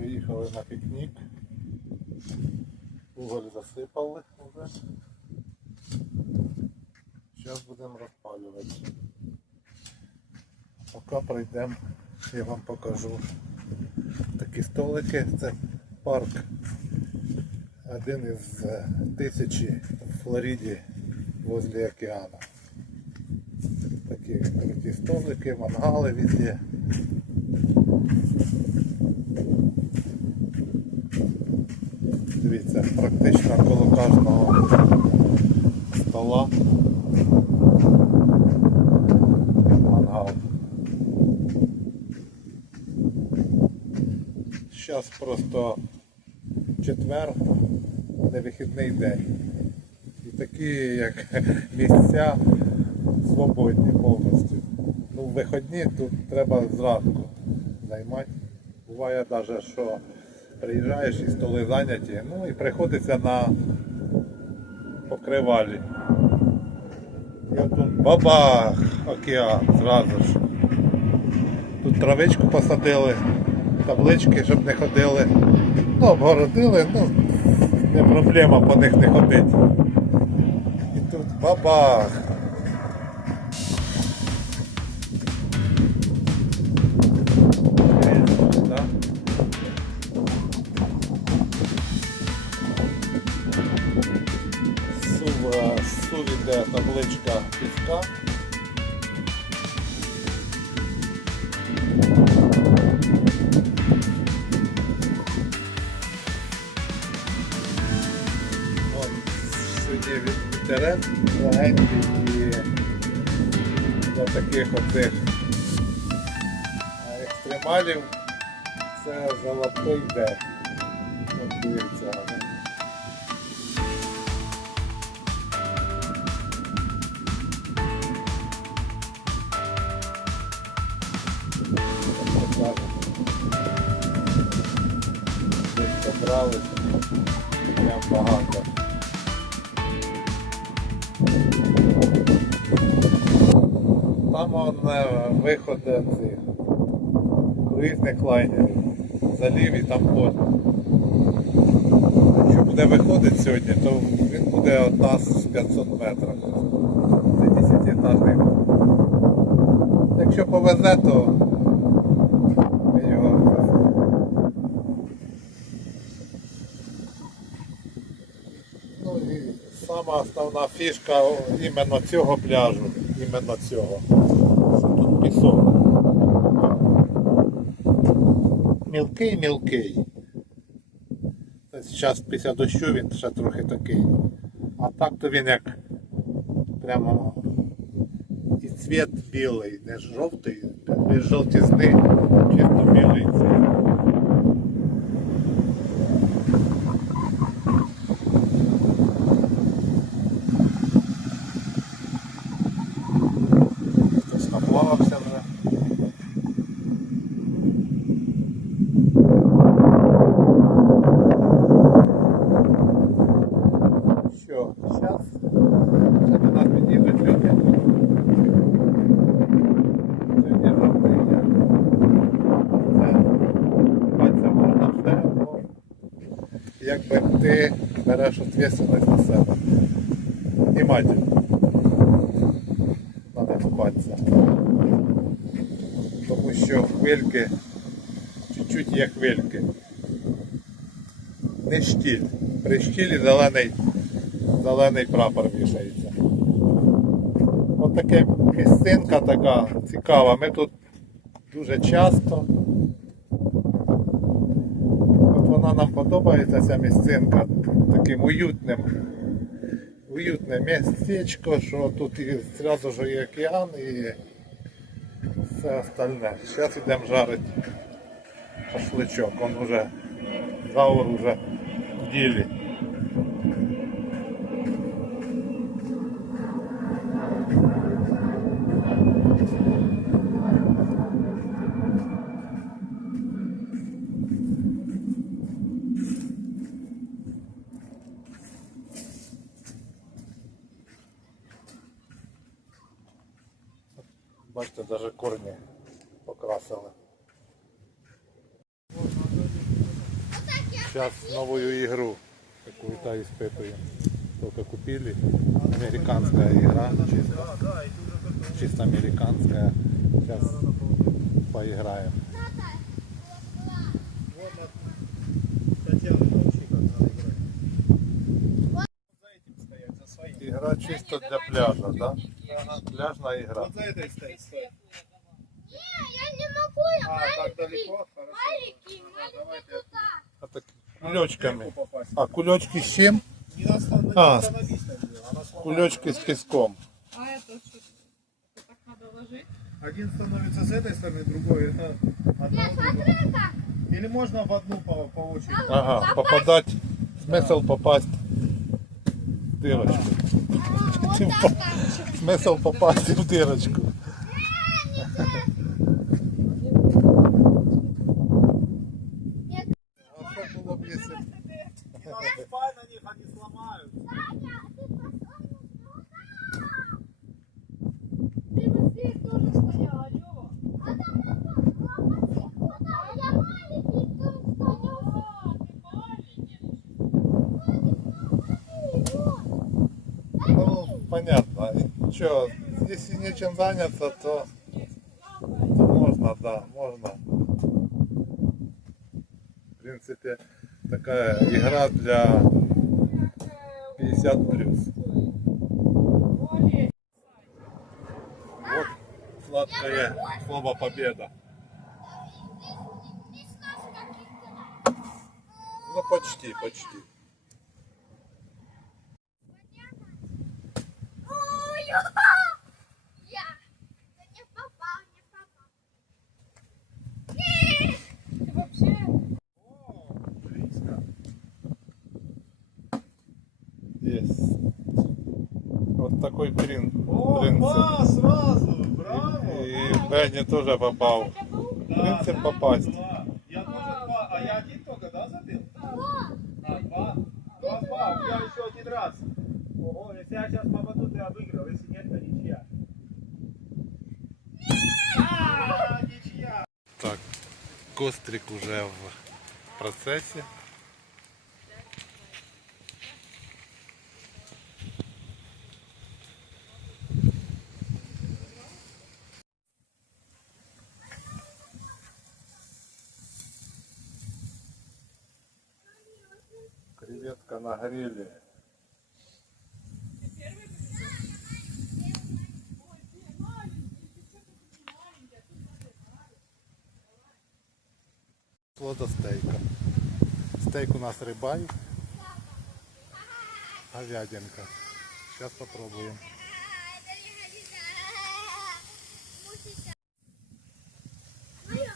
Приїхали на пікнік. Уголь засипали вже. Зараз будемо розпалювати. Поки прийдемо, я вам покажу такі столики. Це парк. Один із е, тисячі в Флориді возле океану. Такі круті столики, мангали везде. Дивіться, практично коло кожного стола мангал. Зараз просто четвер, не вихідний день. І такі як місця свободні повністю. Ну, виходні тут треба зранку займати. Буває навіть, що приїжджаєш і столи зайняті, ну і приходиться на покривалі. І отут бабах, океан зразу ж. Тут травичку посадили, таблички, щоб не ходили. Ну, обгородили, ну, не проблема по них не ходити. І тут бабах. Вітерець легенький і для таких оцих е, екстремалів це золотий день. От дивіться. Десь побрали, прям багато. Там он е, виходи цих різних лайнерів. Залів і там можна. Якщо буде виходити сьогодні, то він буде од нас з 500 метрів. Це 10-етажний дом. Якщо повезе, то ми його Ну і сама основна фішка іменно цього пляжу, іменно цього. Пісок. Мілкий, мілкий. Зараз після дощу він ще трохи такий. А так то він як прямо і цвіт білий, не жовтий, без жовтізни, чисто білий цвіт. Хтось наплавався вже. Що, зараз це до нас підійдуть люди. Сьогодні. Це бачиться можна все, бо якби ти береш відповідальність на себе. Внимательно. Надо купатися. Тому що хвильки чуть-чуть є хвильки. Не штіль. При штілі зелений, зелений прапор вішається. Ось таке місцинка така цікава. Ми тут дуже часто. От вона нам подобається, ця місцинка, таким уютним. Уютне містечко, що тут і зразу ж і океан, і все остальне. Зараз йдемо жарити шашличок. Он уже заур уже в. Бачите, даже корни покрасили. Сейчас новую ігру, яку та испытуем. Только купили. Американская игра, чисто, чисто американская. Сейчас поиграем. Игра чисто для пляжа, да? Ага. Пляжная игра. Вот за этой стоит, стой. Я не могу, я А, так маленький. далеко? Хорошо. Маленький, маленький туда. А так кулечками. А кулечки с чем? Не А. не остановись сломается. Кулечки с песком. А это что? Это так надо ложить? Один становится с этой стороны, другой это одного. Или можно в одну по, по очереди? Ага, попадать. Смысл попасть в дырочку. А, Вот так как. Что, если нечем заняться, то, то можно, да, можно. В принципе, такая игра для 50 плюс. Вот сладкое слово победа. Ну почти, почти. Ой, я Да не попал, не попал. Ты вообще О, близко. Есть. Вот такой прин, О, принцип. два сразу, браво. И Бенни тоже попал. Принцип попасть. Два. Я тоже два, а я один только, да, забил? Вот. А, два? Два, два, у меня еще один раз. Ого, если я сейчас попаду, то я выиграл, если нет, то ничья. А, ничья. Так, Кострик уже в процессе. Креветка на гриле. Дошло до стейка. Стейк у нас рыбай. Говядинка. Сейчас попробуем. Моё.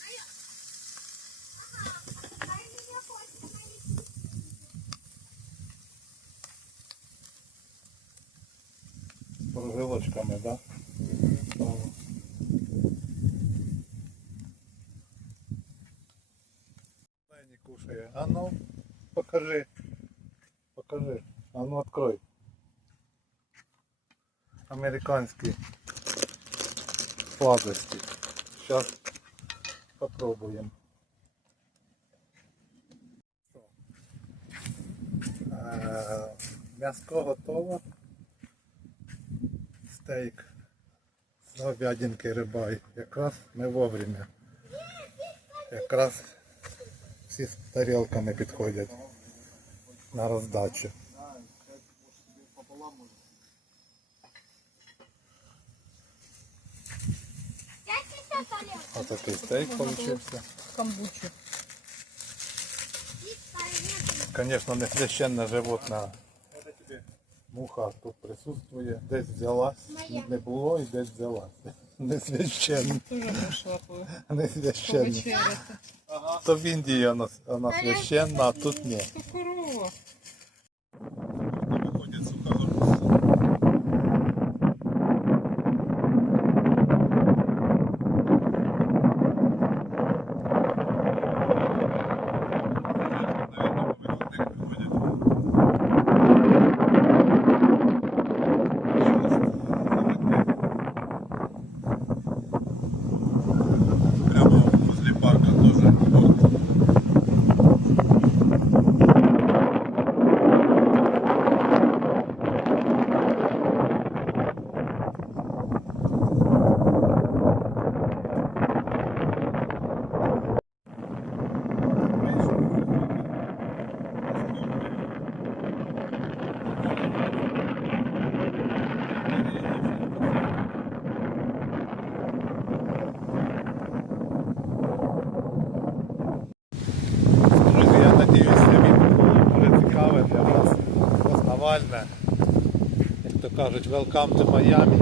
Моё. Ага. Дай меня хочешь, мои. С прожилочками, да? Дай. А ну, покажи. Покажи. А ну открой. Американские сладости. Сейчас попробуем. Е, М'яско готово. Стейк з говядинки рибай. Якраз ми вовремя. Якраз всі з тарілками підходять на роздачу. Ось такий стейк получився. камбучу. Звісно, не священне животне. Муха тут присутствує. Десь взялась, не було і десь взялась. Не пришла Не священне. То в Индии она, она священна, а тут ні. Це корова. Виходить сухогруз. Прямо возле парка тоже. Вот. Максимальне, як то кажуть, welcome to Miami.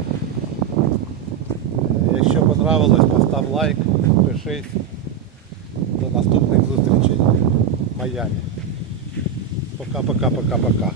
Якщо понравилось, постав лайк, підпишись. До наступних зустрічей в Майамі. Пока-пока-пока-пока.